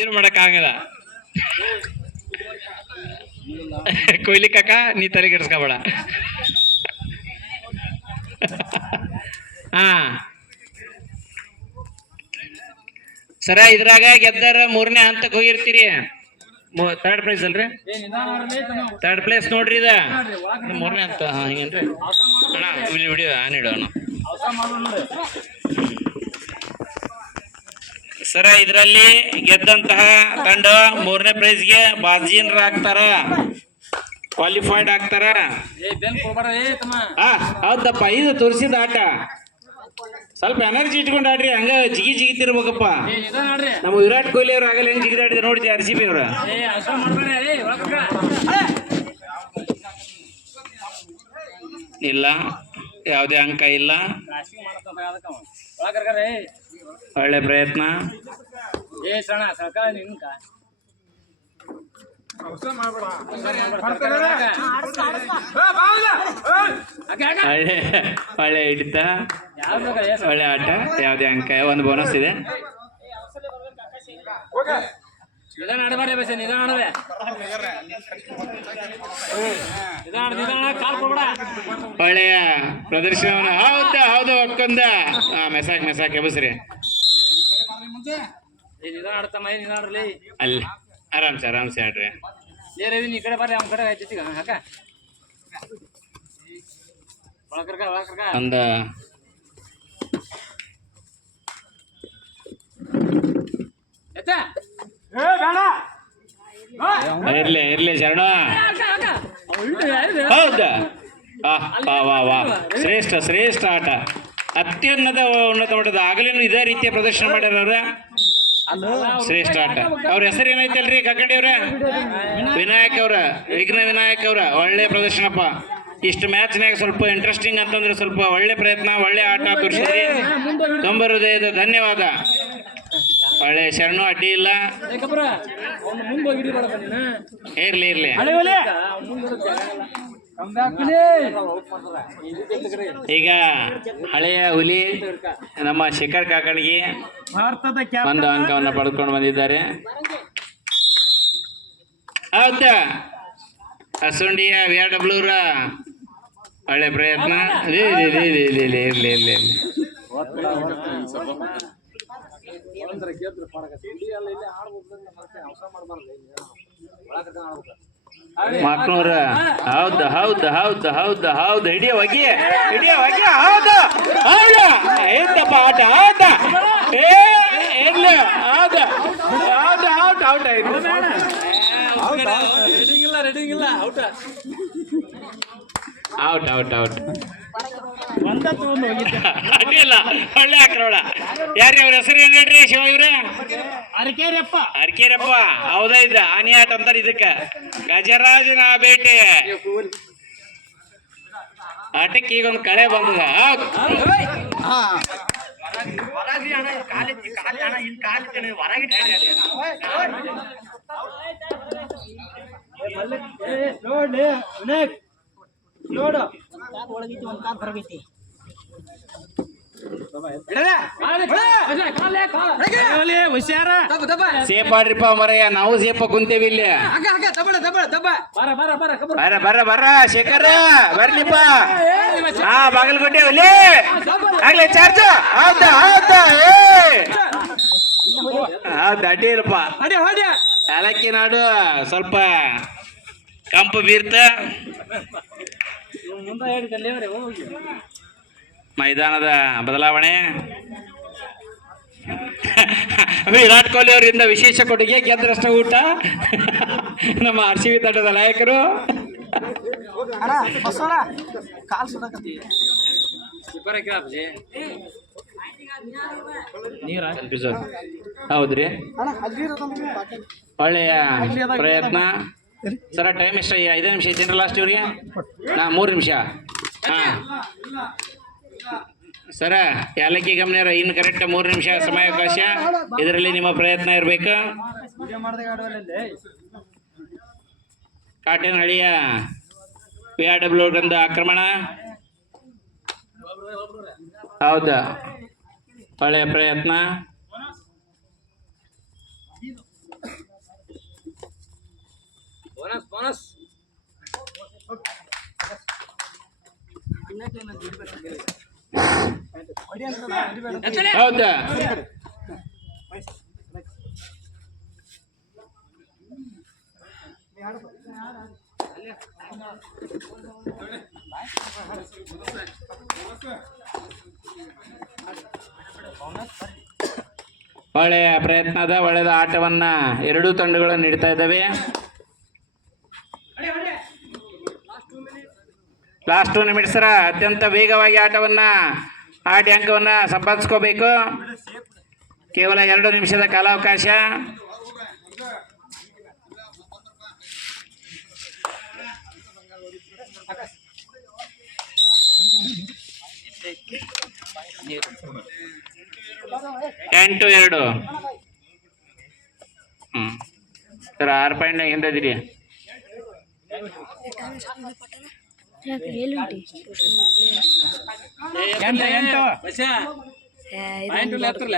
ಏನು ಮಾಡಕ್ಕಾಗಲ್ಲ. ಕೊಯ್ಲಿ ಕಾಕ, ನೀ ತಲೆ ಕೆಡಿಸ್ಕೋಬೇಡ ಹಾ. ಸರ, ಇದ್ರಾಗ ಗೆದ್ದಾರ ಮೂರನೇ ಹಂತಕ್ಕೆ ಹೋಗಿರ್ತೀರಿ. ಥರ್ಡ್ ಪ್ರೈಸ್ ಅಲ್ರಿ? ಥರ್ಡ್ ಪ್ಲೇಸ್ ನೋಡ್ರಿ ಇದ. ಮೂರನೇ ಹಂತ ಹಿಂಗೇನ್ರಿ. ಅಣ್ಣ, ಇಲ್ಲಿ ವಿಡಿಯೋ ಆನ್ ಇಡು ಅಣ್ಣ. ಸರ ಇದರಲ್ಲಿ ಗೆದ್ದಂತಹ ತಂಡ ಮೂರನೇ ಪ್ರೈಸ್ಗೆ ಬಾಜಿನ್ರ ಆಗ್ತಾರ? ಕ್ವಾಲಿಫೈಡ್ ಆಗ್ತಾರ? ಹೌದಪ್ಪ ಇದು ತೋರಿಸಿದ ಆಟ. ಸ್ವಲ್ಪ ಎನರ್ಜಿ ಇಟ್ಕೊಂಡು ಆಡ್ರಿ ಹಂಗ ಜಿಗಿ ಜಿಗಿತಿರ್ಬೇಕಪ್ಪ ನಮ್ಮ ವಿರಾಟ್ ಕೊಹ್ಲಿ ಅವ್ರು ಆಗಲ್ಲ ಹೆಂಗ್ ಜಿಗಿದಾಡಿದ್ರು ನೋಡಿದ್ರಿ ಆರ್ ಸಿ ಬಿ ಅವ್ರ. ಇಲ್ಲ ಯಾವುದೇ ಅಂಕ ಇಲ್ಲ. ಒಳ್ಳೆ ಪ್ರಯತ್ನ. ಏ ಸಣ್ಣ ಸಕಾಲ ನಿನ್ಕ ಒಳ್ಳೆ ಒಳ್ಳೆ ಹಿಡಿತ. ಒಳ್ಳೆ ಆಟ ಯಾವುದೇ ಅಂಕ ಒಂದು ಬೋನಸ್ ಇದೆ. ನಿಧಾನ ಬಸ್ ನಿಧಾನ ಆಡದೆ ನಿಧಾನ ನಿಧಾನ ಕಾಲ್ ಕೊಡ್ಬೇಡ. ಒಳ್ಳೆಯ ಪ್ರದರ್ಶನವನ್ನು ಹೌದ ಹೌದು ಒಕ್ಕೊಂದ ಮೆಸಾಕ್ ಮೆಸಾಕ್ ಎಬಸ್ರಿ ಏ ನಿಧಾನ ಆಡ್ತಮ್ಮ ಏ ನಿಧಾನ ಆಡ್ಲಿ ಅಲ್ಲಿ ಆರಾಮ್ಸೆ ಆರಾಮ್ಸೆ ಆಡ್ರಿ. ಏ ರವಿ ನೀ ಈ ಕಡೆ ಬರ್ರಿ ಅವ್ನ ಕಡೆ ಆಯ್ತು ಈಗ ಹಾಕ. ಒಳಕರ್ಕ ಒಳಕರ್ಕ. ಒಂದು. ಇರ್ಲಿ ಇರ್ಲಿ ಶರಣ. ಹೌದಾ? ಆ, ವಾ ವಾ ವಾ. ಶ್ರೇಷ್ಠ ಶ್ರೇಷ್ಠ ಆಟ. ಅತ್ಯುನ್ನತ ಉನ್ನತ ಮಟ್ಟದ ಆಗಲೇನು ಇದೇ ರೀತಿಯ ಪ್ರದರ್ಶನ ಮಾಡ್ಯಾರ ಅವ್ರ. ಶ್ರೇಷ್ಠ ಆಟ. ಅವ್ರ ಹೆಸರು ಏನೈತಲ್ರಿ ಕಕ್ಕಂಡಿ ಅವ್ರ? ವಿನಾಯಕ್ ಅವ್ರ ವಿಘ್ನ ವಿನಾಯಕ್ ಅವ್ರ. ಒಳ್ಳೆ ಪ್ರದರ್ಶನಪ್ಪ. ಇಷ್ಟು ಮ್ಯಾಚ್ನಾಗ ಸ್ವಲ್ಪ ಇಂಟ್ರೆಸ್ಟಿಂಗ್ ಅಂತಂದ್ರೆ ಸ್ವಲ್ಪ ಒಳ್ಳೆ ಪ್ರಯತ್ನ ಒಳ್ಳೆ ಆಟ ತೋರಿಸಿದ್ರಿ. ತುಂಬ ಹೃದಯದ ಧನ್ಯವಾದ. ಒಳ್ಳೆ ಶರಣು ಅಡ್ಡಿ ಇಲ್ಲ. ಇರ್ಲಿ ಇರ್ಲಿ. ಈಗ ಹಳೆಯ ಹುಲಿ, ನಮ್ಮ ಶಿಖರ್ ಕಾಕಣಿಗೆ ಒಂದು ಅಂಕವನ್ನು ಪಡೆದುಕೊಂಡು ಬಂದಿದ್ದಾರೆ. ಹೌದಾ? ಅಸುಂಡಿಯ ವಿ ಆರ್ ಡಬ್ಲ್ಯೂರ ಒಳ್ಳೆ ಪ್ರಯತ್ನ. ಮಕ್ಳೂರ ಹೌದು ಹೌದು ಹೌದು ಹೌದು ಹೌದು ಹಿಡಿಯ ಹೊಗೆ ಹಿಡಿಯ ಹೊಗೆ ಹೌದು ಹೌದು. ಎಂತಪ್ಪ ಆಟ ಹೌದ ಏ ಇಲ್ಲ ಹೌದು ಹೌದು ಹೌದು ಔಟ್ ಆಯ್ತು. ರೆಡಿಂಗ್ ಇಲ್ಲ ರೆಡಿಂಗ್ ಇಲ್ಲ ಔಟ. Out out out. ಅಡ್ಡಿಲ್ಲ ಒಳ್ಳೆ ಯಾರಿ ಅವ್ರ ಹೆಸರು ಏನ್ ಹೇಳ್ರಿ ಶಿವ ಇವ್ರ? ಅರ್ಕೇರಪ್ಪ. ಅರ್ಕೇರಪ್ಪ ಹೌದಾ ಇದ್ರ ಆನಿ ಆಟ ಅಂತಾರ ಇದಕ್ಕ? ಗಜರಾಜನ ಬೇಟೆ ಆಟಕ್ಕೆ ಈಗ ಒಂದು ಕಳೆ ಬಂದದ. ನೋಡ್ಲಿ ವಿನಾಯಕ್ ನೋಡು ಹುಷಾರ. ಸೇಫ್ ಆಡ್ರಿಪ್ಪ ಮರಯ್ಯ ನಾವು ಸೇಫ ಕುಂತೇವಿ ಇಲ್ಲಿ. ಬರ ಬರ ಬರ ಶೇಖರ ಬರ್ಲಿಪ್ಪ. ಹಾ ಬಾಗಲಕೋಟೆ ಇಲ್ಲಿ ಆಗ್ಲಿ ಚಾರ್ಜ್. ಹೌದಾ ಹೌದಾ ಏ. ಹೌದು ಅಡ್ಡಿ ಇಲ್ಲಪ್ಪ ಹೊಡಿ ಹೊಡಿ. ಏಲಕ್ಕಿ ನಾಡು ಸ್ವಲ್ಪ ಕಂಪು ಬೀರ್ತ. ಮೈದಾನದ ಬದಲಾವಣೆ? ವಿರಾಟ್ ಕೊಹ್ಲಿ ಅವರಿಂದ ವಿಶೇಷ ಕೊಡುಗೆ ಗೆದ್ದರಷ್ಟ ಊಟ. ನಮ್ಮ ಆರ್ ಸಿ ಬಿ ತಂಡದ ನಾಯಕರು. ಹೌದ್ರಿ. ಒಳ್ಳೆಯ ಪ್ರಯತ್ನ. ಸರ. ಟೈಮ್ ಎಷ್ಟು ಐದು ನಿಮಿಷ ಐತೇನ್ರಿ ಲಾಸ್ಟ್ ಇವ್ರಿಗೆ? ಹಾಂ ಮೂರು ನಿಮಿಷ. ಹಾಂ. ಸರ, ಯಾಲಕ್ಕಿ ಗಮನರ ಇನ್ನು ಕರೆಕ್ಟ್ ಮೂರು ನಿಮಿಷ ಸಮಯಾವಕಾಶ ಇದರಲ್ಲಿ ನಿಮ್ಮ ಪ್ರಯತ್ನ ಇರಬೇಕು. ಕಾಟನ್ ಹಳಿಯ ಪಿ ಆರ್ ಡಬ್ಲ್ಯೂ ಒಂದು ಆಕ್ರಮಣ. ಹೌದಾ? ಒಳ್ಳೆಯ ಪ್ರಯತ್ನ. ಬೋನಸ್ ಬೋನಸ್ ಹೌದಾ ಒಳ್ಳೆಯ ಪ್ರಯತ್ನದ ಒಳ್ಳೆಯದ ಆಟವನ್ನ ಎರಡೂ ತಂಡಗಳು ನೀಡ್ತಾ ಇದ್ದಾವೆ. ಲಾಸ್ಟ್ ಟೂ ನಿಮಿಟ್ಸರ ಅತ್ಯಂತ ವೇಗವಾಗಿ ಆಟವನ್ನು, ಆಡಿ ಅಂಕವನ್ನು ಸಂಪಾದಿಸ್ಕೋಬೇಕು. ಕೇವಲ ಎರಡು ನಿಮಿಷದ ಕಾಲಾವಕಾಶ. ಎಂಟು ಎರಡು. ಹ್ಞೂ ಸರ್, ಆರು ಪಾಯಿಂಟ್ ಹಿಂದಿದ್ದೀರಿ ಎಂಟು ಎಂಟು ಬಸ್ಯಾ ಪಾಯಿಂಟ್ ಹತ್ರಲ್ಲ